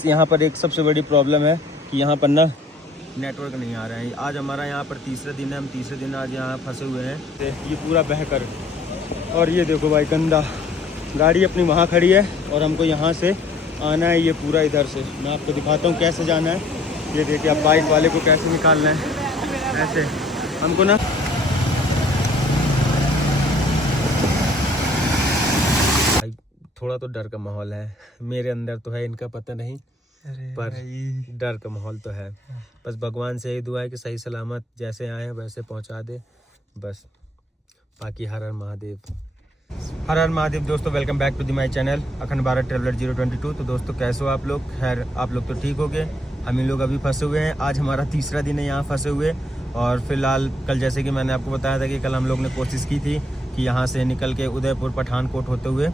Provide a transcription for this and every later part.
बस यहाँ पर एक सबसे बड़ी प्रॉब्लम है कि यहाँ पर ना नेटवर्क नहीं आ रहा है। आज हमारा यहाँ पर तीसरा दिन है, हम तीसरे दिन आज यहाँ फंसे हुए हैं। ये पूरा बहकर, और ये देखो भाई गंदा, गाड़ी अपनी वहाँ खड़ी है और हमको यहाँ से आना है, ये पूरा इधर से। मैं आपको दिखाता हूँ कैसे जाना है। ये देखिए, अब बाइक वाले को कैसे निकालना है, ऐसे हमको ना भाई थोड़ा तो डर का माहौल है मेरे अंदर, तो है इनका पता नहीं, पर डर का माहौल तो है। बस भगवान से यही दुआ है कि सही सलामत जैसे आए वैसे पहुंचा दे बस। बाकी हर हर महादेव, हर हर महादेव। दोस्तों welcome back to the my channel Akhand Bharat traveller 022। तो दोस्तों कैसे हो आप लोग? खैर आप लोग तो ठीक हो गए, हम ही लोग अभी फंसे हुए हैं। आज हमारा तीसरा दिन है यहाँ फंसे हुए। और फिलहाल कल जैसे कि मैंने आपको बताया था कि कल हम लोग ने कोशिश की थी कि यहाँ से निकल के उदयपुर पठानकोट होते हुए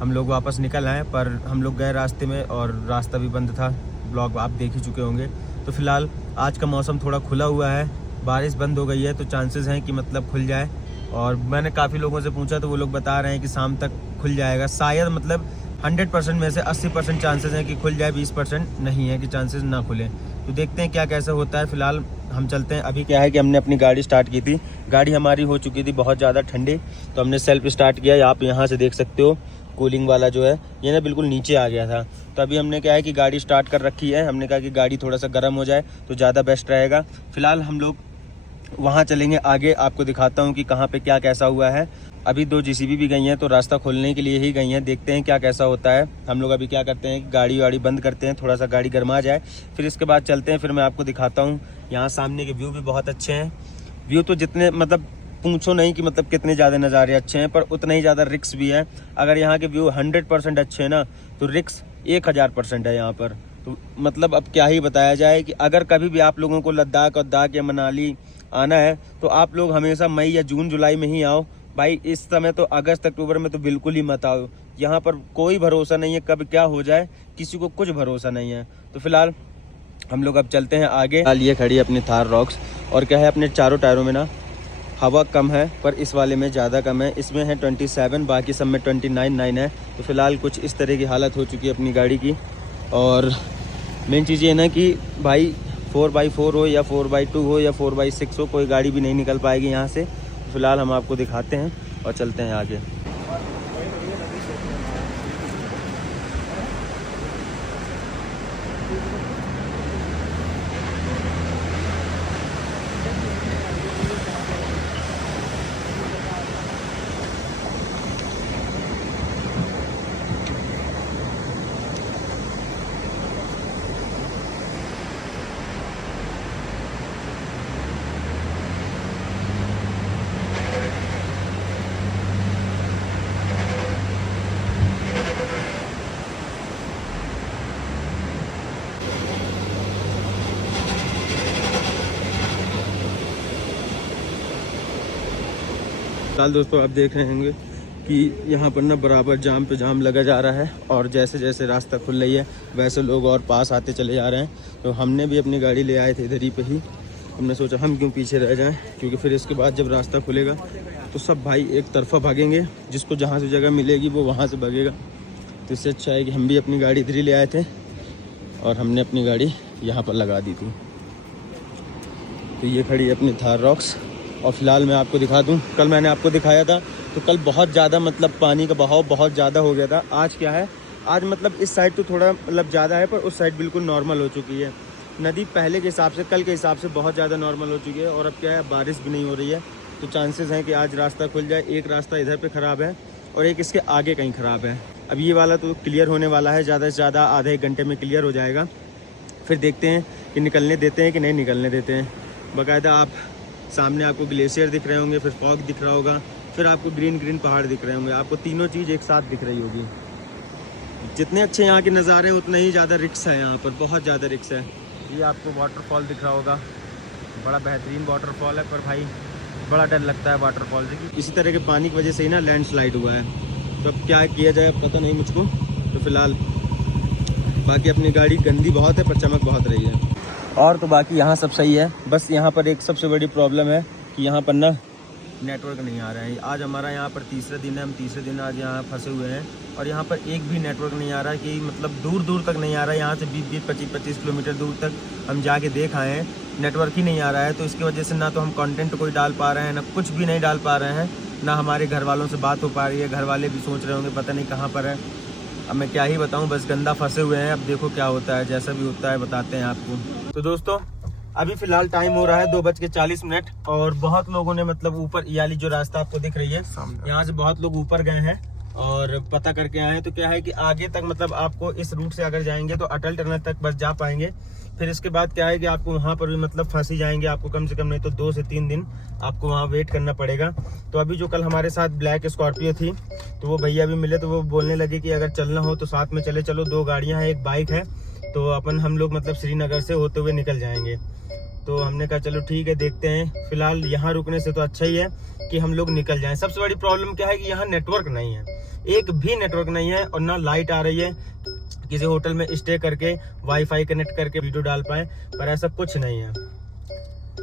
हम लोग वापस निकल आए, पर हम लोग गए रास्ते में और रास्ता भी बंद था। ब्लॉग आप देख ही चुके होंगे। तो फिलहाल आज का मौसम थोड़ा खुला हुआ है, बारिश बंद हो गई है, तो चांसेस हैं कि मतलब खुल जाए। और मैंने काफ़ी लोगों से पूछा तो वो लोग बता रहे हैं कि शाम तक खुल जाएगा शायद। मतलब 100% में से 80% चांसेस हैं कि खुल जाए, 20% नहीं है कि चांसेस ना खुले। तो देखते हैं क्या कैसा होता है। फिलहाल हम चलते हैं। अभी क्या है कि हमने अपनी गाड़ी स्टार्ट की थी, गाड़ी हमारी हो चुकी थी बहुत ज़्यादा ठंडी, तो हमने सेल्फ स्टार्ट किया। आप यहाँ से देख सकते हो कूलिंग वाला जो है ये ना बिल्कुल नीचे आ गया था। तो अभी हमने क्या है कि गाड़ी स्टार्ट कर रखी है। हमने कहा कि गाड़ी थोड़ा सा गर्म हो जाए तो ज़्यादा बेस्ट रहेगा। फिलहाल हम लोग वहाँ चलेंगे आगे, आपको दिखाता हूँ कि कहाँ पे क्या कैसा हुआ है। अभी 2 JCB भी गई हैं, तो रास्ता खोलने के लिए ही गई हैं। देखते हैं क्या कैसा होता है। हम लोग अभी क्या करते हैं कि गाड़ी वाड़ी बंद करते हैं, थोड़ा सा गाड़ी गर्मा जाए, फिर इसके बाद चलते हैं। फिर मैं आपको दिखाता हूँ। यहाँ सामने के व्यू भी बहुत अच्छे हैं। व्यू तो जितने मतलब पूछो नहीं कि मतलब कितने ज़्यादा नज़ारे अच्छे हैं, पर उतना ही ज़्यादा रिक्स भी है। अगर यहाँ के व्यू 100% अच्छे हैं ना, तो रिक्स 1000% है यहाँ पर। तो मतलब अब क्या ही बताया जाए कि अगर कभी भी आप लोगों को लद्दाख या मनाली आना है तो आप लोग हमेशा मई या जून जुलाई में ही आओ भाई। इस समय तो अगस्त अक्टूबर में तो बिल्कुल ही मत आओ। यहाँ पर कोई भरोसा नहीं है, कब क्या हो जाए किसी को कुछ भरोसा नहीं है। तो फिलहाल हम लोग अब चलते हैं आगे। फिलहाल ये खड़ी है अपनी थार रॉक्स, और क्या है अपने चारों टायरों में ना हवा कम है, पर इस वाले में ज़्यादा कम है। इसमें है 27, बाकी सब में 29.9 है। तो फिलहाल कुछ इस तरह की हालत हो चुकी है अपनी गाड़ी की। और मेन चीज़ ये ना कि भाई 4x4 हो या 4x2 हो या 4x6 हो, कोई गाड़ी भी नहीं निकल पाएगी यहाँ से। तो फिलहाल हम आपको दिखाते हैं और चलते हैं आगे। फिलहाल दोस्तों आप देख रहे होंगे कि यहाँ पर ना बराबर जाम पे जाम लगा जा रहा है, और जैसे जैसे रास्ता खुल रही है वैसे लोग और पास आते चले जा रहे हैं। तो हमने भी अपनी गाड़ी ले आए थे इधर ही पे ही। हमने सोचा हम क्यों पीछे रह जाएं, क्योंकि फिर इसके बाद जब रास्ता खुलेगा तो सब भाई एक तरफा भागेंगे, जिसको जहाँ से जगह मिलेगी वो वहाँ से भागेगा। तो इससे अच्छा है कि हम भी अपनी गाड़ी इधर ही ले आए थे और हमने अपनी गाड़ी यहाँ पर लगा दी थी। तो ये खड़ी है अपनी थार रॉक्स। और फिलहाल मैं आपको दिखा दूं, कल मैंने आपको दिखाया था तो कल बहुत ज़्यादा मतलब पानी का बहाव बहुत ज़्यादा हो गया था। आज क्या है, आज मतलब इस साइड तो थोड़ा मतलब ज़्यादा है, पर उस साइड बिल्कुल नॉर्मल हो चुकी है। नदी पहले के हिसाब से, कल के हिसाब से बहुत ज़्यादा नॉर्मल हो चुकी है। और अब क्या है, बारिश भी नहीं हो रही है, तो चांसेस हैं कि आज रास्ता खुल जाए। एक रास्ता इधर पर ख़राब है और एक इसके आगे कहीं ख़राब है। अब ये वाला तो क्लियर होने वाला है, ज़्यादा से ज़्यादा आधे 1 घंटे में क्लियर हो जाएगा। फिर देखते हैं कि निकलने देते हैं कि नहीं निकलने देते हैं। बाकायदा आप सामने आपको ग्लेशियर दिख रहे होंगे, फिर फॉग दिख रहा होगा, फिर आपको ग्रीन पहाड़ दिख रहे होंगे। आपको तीनों चीज़ एक साथ दिख रही होगी। जितने अच्छे यहाँ के नज़ारे हैं उतना ही ज़्यादा रिक्स है, यहाँ पर बहुत ज़्यादा रिक्स है। ये आपको वाटरफॉल दिख रहा होगा, बड़ा बेहतरीन वाटरफॉल है, पर भाई बड़ा डर लगता है वाटरफॉल से। इसी तरह के पानी की वजह से ही ना लैंडस्लाइड हुआ है। तो अब क्या किया जाए पता नहीं मुझको। तो फिलहाल बाकी अपनी गाड़ी गंदी बहुत है पर चमक बहुत रही है, और तो बाकी यहाँ सब सही है। बस यहाँ पर एक सबसे बड़ी प्रॉब्लम है कि यहाँ पर ना नेटवर्क नहीं आ रहा है। आज हमारा यहाँ पर तीसरा दिन है, हम तीसरे दिन आज यहाँ फंसे हुए हैं और यहाँ पर एक भी नेटवर्क नहीं आ रहा है कि मतलब दूर दूर तक नहीं आ रहा है। यहाँ से 20-25 किलोमीटर दूर तक हम जाके देख आए हैं, नेटवर्क ही नहीं आ रहा है। तो इसकी वजह से ना तो हम कंटेंट कोई डाल पा रहे हैं, ना कुछ भी नहीं डाल पा रहे हैं, ना हमारे घर वालों से बात हो पा रही है। घर वाले भी सोच रहे होंगे पता नहीं कहाँ पर है। अब मैं क्या ही बताऊँ, बस गंदा फंसे हुए हैं। अब देखो क्या होता है, जैसा भी होता है बताते हैं आपको। तो दोस्तों अभी फ़िलहाल टाइम हो रहा है 2:40 और बहुत लोगों ने मतलब ऊपर ये वाली जो रास्ता आपको दिख रही है, यहाँ से बहुत लोग ऊपर गए हैं और पता करके आए हैं। तो क्या है कि आगे तक मतलब आपको इस रूट से अगर जाएंगे तो अटल टनल तक बस जा पाएंगे। फिर इसके बाद क्या है कि आपको वहाँ पर भी मतलब फंस ही जाएंगे। आपको कम से कम नहीं तो 2 से 3 दिन आपको वहाँ वेट करना पड़ेगा। तो अभी जो कल हमारे साथ ब्लैक स्कॉर्पियो थी, तो वो भैया भी मिले, तो वो बोलने लगे कि अगर चलना हो तो साथ में चलो 2 गाड़ियाँ हैं, एक बाइक है, तो अपन हम लोग मतलब श्रीनगर से होते हुए निकल जाएंगे। तो हमने कहा चलो ठीक है, देखते हैं। फिलहाल यहाँ रुकने से तो अच्छा ही है कि हम लोग निकल जाएं। सबसे बड़ी प्रॉब्लम क्या है कि यहाँ नेटवर्क नहीं है, एक भी नेटवर्क नहीं है और ना लाइट आ रही है। किसी होटल में स्टे करके वाईफाई कनेक्ट करके वीडियो डाल पाए, पर ऐसा कुछ नहीं है।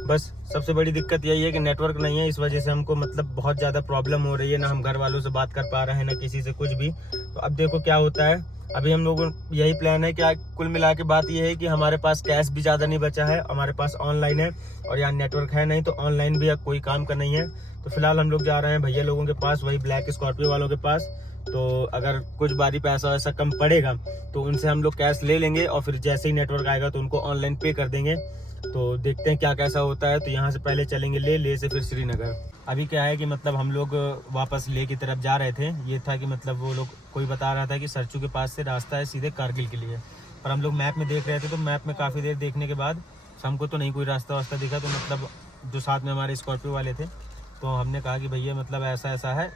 बस सबसे बड़ी दिक्कत यही है कि नेटवर्क नहीं है। इस वजह से हमको मतलब बहुत ज़्यादा प्रॉब्लम हो रही है, ना हम घर वालों से बात कर पा रहे हैं, ना किसी से कुछ भी। तो अब देखो क्या होता है। अभी हम लोग यही प्लान है कि कुल मिला के बात ये है कि हमारे पास कैश भी ज़्यादा नहीं बचा है, हमारे पास ऑनलाइन है और यहाँ नेटवर्क है नहीं, तो ऑनलाइन भी कोई काम का नहीं है। तो फिलहाल हम लोग जा रहे हैं भैया लोगों के पास, वही ब्लैक स्कॉर्पियो वालों के पास। तो अगर कुछ बारी पैसा वैसा कम पड़ेगा तो उनसे हम लोग कैश ले लेंगे और फिर जैसे ही नेटवर्क आएगा तो उनको ऑनलाइन पे कर देंगे। तो देखते हैं क्या कैसा होता है। तो यहाँ से पहले चलेंगे ले से फिर श्रीनगर। अभी क्या है कि मतलब हम लोग वापस ले की तरफ जा रहे थे। ये था कि मतलब वो लोग कोई बता रहा था कि सरचू के पास से रास्ता है सीधे कारगिल के लिए, पर हम लोग मैप में देख रहे थे। तो मैप में काफ़ी देर देखने के बाद हमको तो नहीं कोई रास्ता वास्ता दिखा। तो मतलब जो साथ में हमारे स्कॉर्पियो वाले थे, तो हमने कहा कि भैया मतलब ऐसा है,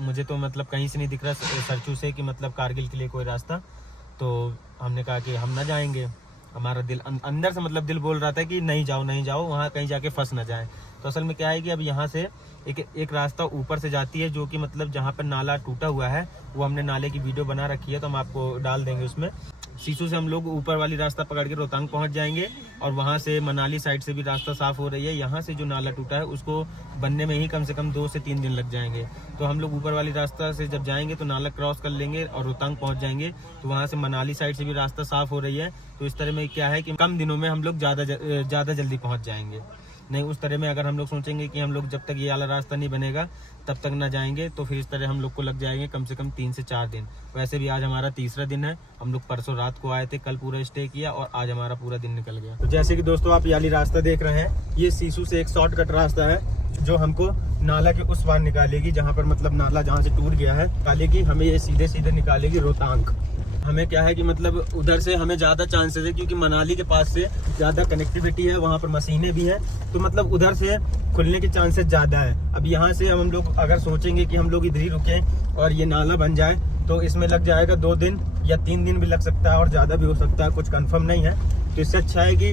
मुझे तो मतलब कहीं से नहीं दिख रहा सरचू से कि मतलब कारगिल के लिए कोई रास्ता। तो हमने कहा कि हम ना जाएंगे। हमारा दिल अंदर से मतलब दिल बोल रहा था कि नहीं जाओ वहाँ कहीं जाके फंस ना जाए। तो असल में क्या है कि अब यहाँ से एक रास्ता ऊपर से जाती है, जो कि मतलब जहाँ पर नाला टूटा हुआ है, वो हमने नाले की वीडियो बना रखी है, तो हम आपको डाल देंगे उसमें। सीसू से हम लोग ऊपर वाली रास्ता पकड़ के रोहतांग पहुँच जाएंगे और वहाँ से मनाली साइड से भी रास्ता साफ़ हो रही है। यहाँ से जो नाला टूटा है उसको बनने में ही कम से कम 2 से 3 दिन लग जाएंगे। तो हम लोग ऊपर वाली रास्ता से जब जाएंगे तो नाला क्रॉस कर लेंगे और रोहतांग पहुँच जाएंगे। तो वहाँ से मनाली साइड से भी रास्ता साफ़ हो रही है। तो इस तरह में क्या है कि कम दिनों में हम लोग ज़्यादा जल्दी पहुँच जाएंगे। नहीं उस तरह में अगर हम लोग सोचेंगे कि हम लोग जब तक ये वाला रास्ता नहीं बनेगा तब तक ना जाएंगे, तो फिर इस तरह हम लोग को लग जाएंगे कम से कम 3 से 4 दिन। वैसे भी आज हमारा तीसरा दिन है। हम लोग परसों रात को आए थे, कल पूरा स्टे किया और आज हमारा पूरा दिन निकल गया। तो जैसे कि दोस्तों आप ये वाली रास्ता देख रहे हैं, ये सीसू से एक शॉर्टकट रास्ता है जो हमको नाला के उस पार निकालेगी, जहाँ पर मतलब नाला जहाँ से टूट गया है निकालेगी, हमें ये सीधे निकालेगी रोहतांग। हमें क्या है कि मतलब उधर से हमें ज़्यादा चांसेस है क्योंकि मनाली के पास से ज़्यादा कनेक्टिविटी है, वहाँ पर मशीनें भी हैं, तो मतलब उधर से खुलने के चांसेस ज़्यादा है। अब यहाँ से हम लोग अगर सोचेंगे कि हम लोग इधर ही रुकें और ये नाला बन जाए तो इसमें लग जाएगा 2 दिन या 3 दिन भी लग सकता है और ज़्यादा भी हो सकता है, कुछ कंफर्म नहीं है। तो इससे अच्छा है कि,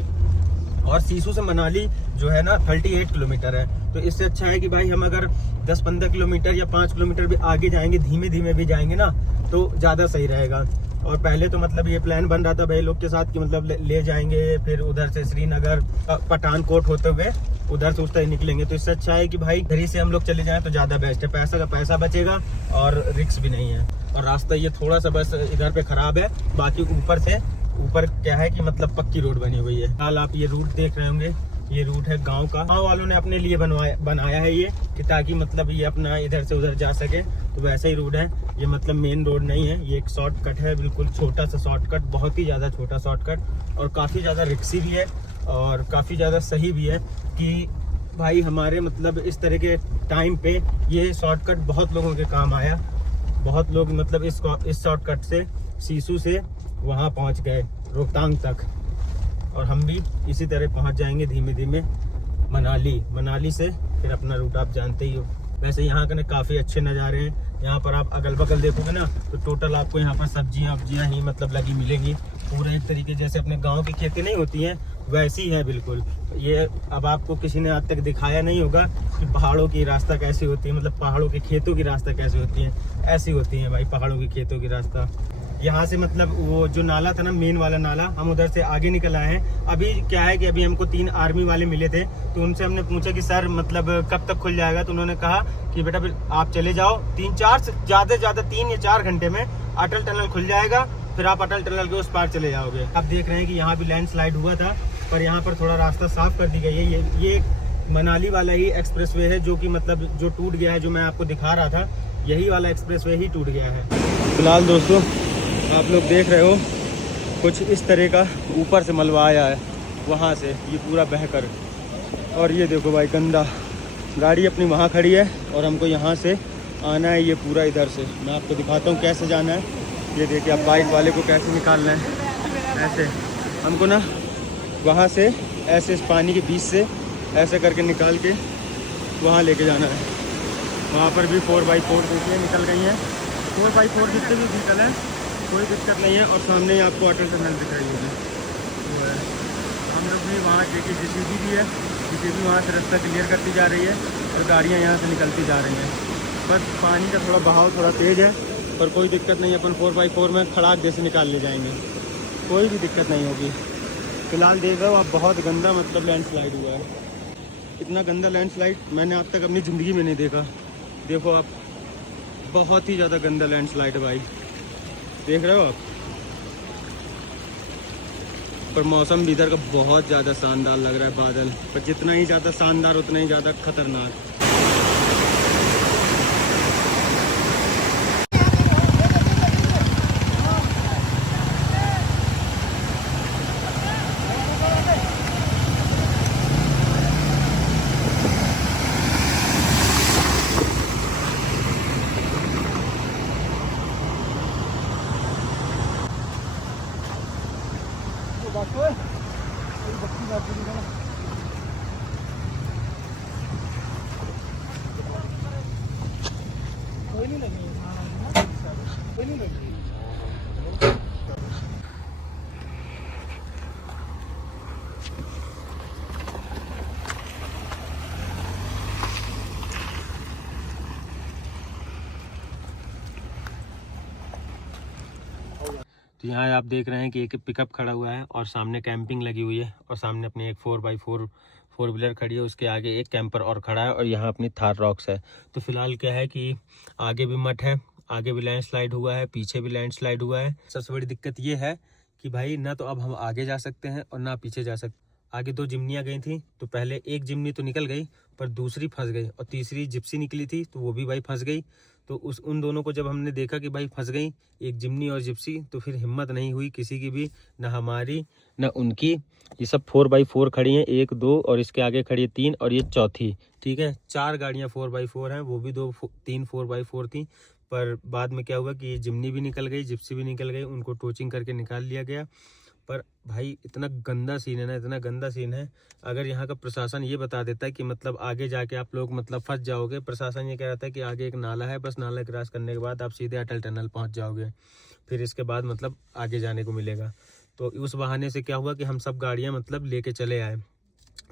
और सीसू से मनाली जो है ना 38 किलोमीटर है, तो इससे अच्छा है कि भाई हम अगर 10-15 किलोमीटर या 5 किलोमीटर भी आगे जाएंगे, धीमे भी जाएंगे ना, तो ज़्यादा सही रहेगा। और पहले तो मतलब ये प्लान बन रहा था भाई लोग के साथ कि मतलब ले जाएंगे, फिर उधर से श्रीनगर पठानकोट होते हुए उधर से उस तरह निकलेंगे। तो इससे अच्छा है कि भाई घर ही से हम लोग चले जाएं तो ज़्यादा बेस्ट है, पैसा का पैसा बचेगा और रिस्क भी नहीं है। और रास्ता ये थोड़ा सा बस इधर पे ख़राब है, बाकी ऊपर क्या है कि मतलब पक्की रोड बनी हुई है। हाल आप ये रूट देख रहे होंगे, ये रूट है गांव का, गांव वालों ने अपने लिए बनाया है ये कि ताकि मतलब ये अपना इधर से उधर जा सके। तो वैसा ही रोड है ये, मतलब मेन रोड नहीं है, ये एक शॉर्टकट है, बिल्कुल छोटा सा शॉर्टकट, बहुत ही ज़्यादा छोटा शॉर्टकट और काफ़ी ज़्यादा रिक्सी भी है और काफ़ी ज़्यादा सही भी है कि भाई हमारे मतलब इस तरह के टाइम पे ये शॉर्टकट बहुत लोगों के काम आया। बहुत लोग मतलब इस शॉर्टकट से सीसू से वहाँ पहुँच गए रोहतांग तक, और हम भी इसी तरह पहुँच जाएंगे धीमे मनाली से फिर अपना रूट आप जानते ही हो। वैसे यहाँ के ना काफ़ी अच्छे नज़ारे हैं। यहाँ पर आप अगल बगल देखोगे ना तो टोटल आपको यहाँ पर सब्जियाँ ही मतलब लगी मिलेंगी, पूरे एक तरीके जैसे अपने गांव की खेती नहीं होती हैं वैसी है बिल्कुल। ये अब आपको किसी ने आज तक दिखाया नहीं होगा कि पहाड़ों की रास्ता कैसी होती है, मतलब पहाड़ों के खेतों की रास्ता कैसी होती है, ऐसी होती है भाई पहाड़ों की खेतों की रास्ता। यहाँ से मतलब वो जो नाला था ना, मेन वाला नाला, हम उधर से आगे निकल आए हैं। अभी क्या है कि अभी हमको 3 आर्मी वाले मिले थे, तो उनसे हमने पूछा कि सर मतलब कब तक खुल जाएगा, तो उन्होंने कहा कि बेटा आप चले जाओ, 3-4 से ज़्यादा 3 या 4 घंटे में अटल टनल खुल जाएगा, फिर आप अटल टनल के उस पार चले जाओगे। आप देख रहे हैं कि यहाँ भी लैंडस्लाइड हुआ था, पर यहाँ पर थोड़ा रास्ता साफ कर दी गई है। ये मनाली वाला ही एक्सप्रेसवे है जो कि मतलब जो टूट गया है, जो मैं आपको दिखा रहा था, यही वाला एक्सप्रेसवे ही टूट गया है। फिलहाल दोस्तों आप लोग देख रहे हो कुछ इस तरह का ऊपर से मलबा आया है वहाँ से, ये पूरा बहकर। और ये देखो भाई गंदा, गाड़ी अपनी वहाँ खड़ी है और हमको यहाँ से आना है, ये पूरा इधर से। मैं आपको दिखाता हूँ कैसे जाना है। ये देखिए, आप बाइक वाले को कैसे निकालना है, ऐसे हमको ना वहाँ से ऐसे इस पानी के बीच से ऐसे करके निकाल के वहाँ लेके जाना है। वहाँ पर भी 4x4 देखिए निकल गई हैं, 4x4 जितने भी व्हीकल हैं, कोई दिक्कत नहीं है। और सामने ही आपको अटल टनल दिख रही होगी, वो है। हम लोग भी वहाँ देखिए JCB भी है, JCB वहाँ से रास्ता क्लियर करती जा रही है और गाड़ियाँ यहाँ से निकलती जा रही हैं। बस पानी का थोड़ा बहाव थोड़ा तेज़ है, पर कोई दिक्कत नहीं है, अपन 4x4 में खड़ाक जैसे निकाल ले जाएंगे, कोई भी दिक्कत नहीं होगी। फिलहाल देख रहे हो आप, बहुत गंदा मतलब लैंडस्लाइड हुआ है। इतना गंदा लैंडस्लाइड मैंने अब तक अपनी ज़िंदगी में नहीं देखा। देखो आप, बहुत ही ज़्यादा गंदा लैंडस्लाइड है भाई, देख रहे हो आप। पर मौसम भी इधर का बहुत ज़्यादा शानदार लग रहा है, बादल पर जितना ही ज़्यादा शानदार उतना ही ज़्यादा खतरनाक। तो यहाँ आप देख रहे हैं कि एक पिकअप खड़ा हुआ है और सामने कैंपिंग लगी हुई है, और सामने अपनी एक 4x4 फोर व्हीलर खड़ी है, उसके आगे एक कैंपर और खड़ा है, और यहाँ अपनी थार रॉक्स है। तो फिलहाल क्या है कि आगे भी मठ है, आगे भी लैंडस्लाइड हुआ है, पीछे भी लैंडस्लाइड हुआ है। सबसे बड़ी दिक्कत ये है कि भाई ना तो अब हम आगे जा सकते हैं और ना पीछे जा सकते। आगे 2 जिम्नियाँ गई थी, तो पहले एक जिम्नी तो निकल गई, पर दूसरी फंस गई, और तीसरी जिप्सी निकली थी तो वो भी भाई फंस गई। तो उन दोनों को जब हमने देखा कि भाई फंस गई, एक जिम्नी और जिप्सी, तो फिर हिम्मत नहीं हुई किसी की भी, ना हमारी ना उनकी। ये सब 4x4 खड़ी हैं, 1 2 और इसके आगे खड़ी है 3 और ये चौथी, ठीक है। 4 गाड़ियाँ 4x4 हैं, वो भी 3 4x4 थी। पर बाद में क्या हुआ कि ये जिम्नी भी निकल गई, जिप्सी भी निकल गई, उनको टोचिंग करके निकाल लिया गया। पर भाई इतना गंदा सीन है ना, इतना गंदा सीन है। अगर यहाँ का प्रशासन ये बता देता है कि मतलब आगे जाके आप लोग मतलब फंस जाओगे, प्रशासन ये कह रहा था कि आगे एक नाला है, बस नाला क्रॉस करने के बाद आप सीधे अटल टनल पहुँच जाओगे, फिर इसके बाद मतलब आगे जाने को मिलेगा। तो उस बहाने से क्या हुआ कि हम सब गाड़ियाँ मतलब लेके चले आए।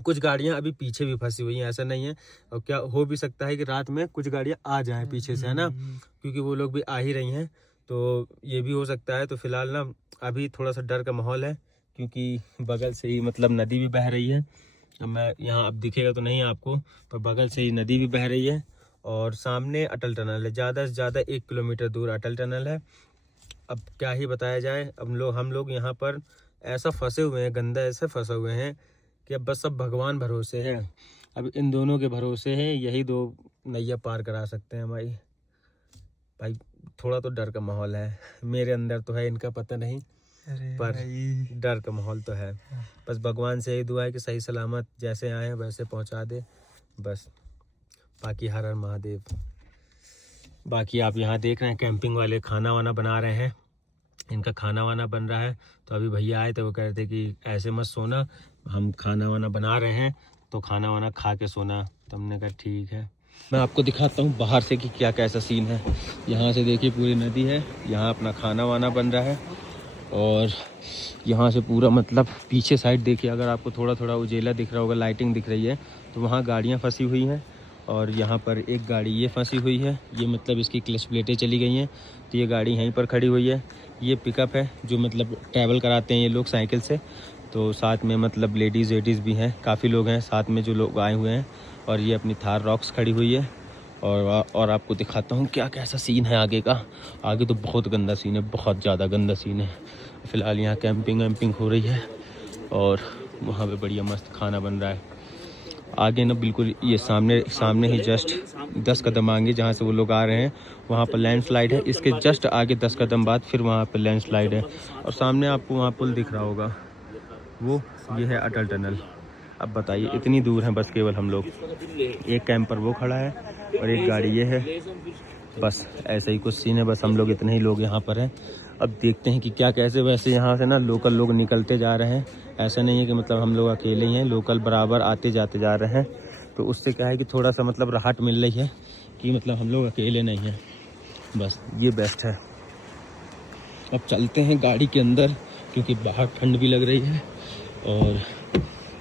कुछ गाड़ियाँ अभी पीछे भी फंसी हुई हैं, ऐसा नहीं है। और क्या हो भी सकता है कि रात में कुछ गाड़ियाँ आ जाएं पीछे से, है ना, क्योंकि वो लोग भी आ ही रही हैं, तो ये भी हो सकता है। तो फिलहाल ना अभी थोड़ा सा डर का माहौल है, क्योंकि बगल से ही मतलब नदी भी बह रही है। अब मैं यहाँ, अब दिखेगा तो नहीं आपको, पर बगल से ही नदी भी बह रही है, और सामने अटल टनल है। ज़्यादा से ज़्यादा 1 किलोमीटर दूर अटल टनल है। अब क्या ही बताया जाए, हम लोग यहाँ पर ऐसा फंसे हुए हैं, गंदा ऐसे फंसे हुए हैं कि अब बस सब भगवान भरोसे हैं। अब इन दोनों के भरोसे हैं, यही 2 नैया पार करा सकते हैं भाई। थोड़ा तो डर का माहौल है मेरे अंदर, तो है, इनका पता नहीं, पर डर का माहौल तो है। बस भगवान से यही दुआ है कि सही सलामत जैसे आए वैसे पहुंचा दे, बस। बाकी हर हर महादेव। बाकी आप यहाँ देख रहे हैं कैंपिंग वाले खाना वाना बना रहे हैं, इनका खाना वाना बन रहा है। तो अभी भैया आए थे, वो कह रहे थे कि ऐसे मत सोना, हम खाना वाना बना रहे हैं, तो खाना वाना खा के सोना। तो हमने कहा ठीक है। मैं आपको दिखाता हूँ बाहर से कि क्या कैसा सीन है। यहाँ से देखिए पूरी नदी है, यहाँ अपना खाना वाना बन रहा है, और यहाँ से पूरा मतलब पीछे साइड देखिए, अगर आपको थोड़ा थोड़ा उजेला दिख रहा होगा, लाइटिंग दिख रही है, तो वहाँ गाड़ियाँ फंसी हुई हैं। और यहाँ पर एक गाड़ी ये फंसी हुई है, ये मतलब इसकी क्लच प्लेटें चली गई हैं, तो ये गाड़ी यहीं पर खड़ी हुई है। ये पिकअप है जो मतलब ट्रैवल कराते हैं ये लोग साइकिल से। तो साथ में मतलब लेडीज़ वेडीज़ भी हैं, काफ़ी लोग हैं साथ में जो लोग आए हुए हैं। और ये अपनी थार रॉक्स खड़ी हुई है। और आपको दिखाता हूँ क्या कैसा सीन है आगे का। आगे तो बहुत गंदा सीन है, बहुत ज़्यादा गंदा सीन है। फ़िलहाल यहाँ कैंपिंग वैम्पिंग हो रही है और वहाँ पे बढ़िया मस्त खाना बन रहा है। आगे ना बिल्कुल ये सामने ही जस्ट 10 कदम आगे जहाँ से वो लोग आ रहे हैं वहाँ पर लैंडस्लाइड है। इसके जस्ट आगे 10 कदम बाद फिर वहाँ पर लैंडस्लाइड है। और सामने आपको वहाँ पुल दिख रहा होगा, वो ये है अटल टनल। अब बताइए इतनी दूर हैं बस केवल हम लोग। एक कैंपर वो खड़ा है और एक गाड़ी ये है। बस ऐसा ही कुछ सीन है, बस हम लोग इतने ही लोग यहाँ पर हैं। अब देखते हैं कि क्या कैसे। वैसे यहाँ से ना लोकल लोग निकलते जा रहे हैं, ऐसा नहीं है कि मतलब हम लोग अकेले ही हैं, लोकल बराबर आते जाते जा रहे हैं। तो उससे क्या है कि थोड़ा सा मतलब राहत मिल रही है कि मतलब हम लोग अकेले नहीं हैं। बस ये बेस्ट है। अब चलते हैं गाड़ी के अंदर क्योंकि बाहर ठंड भी लग रही है और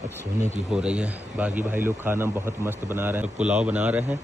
अब सोने की हो रही है। बाकी भाई लोग खाना बहुत मस्त बना रहे हैं, पुलाव बना रहे हैं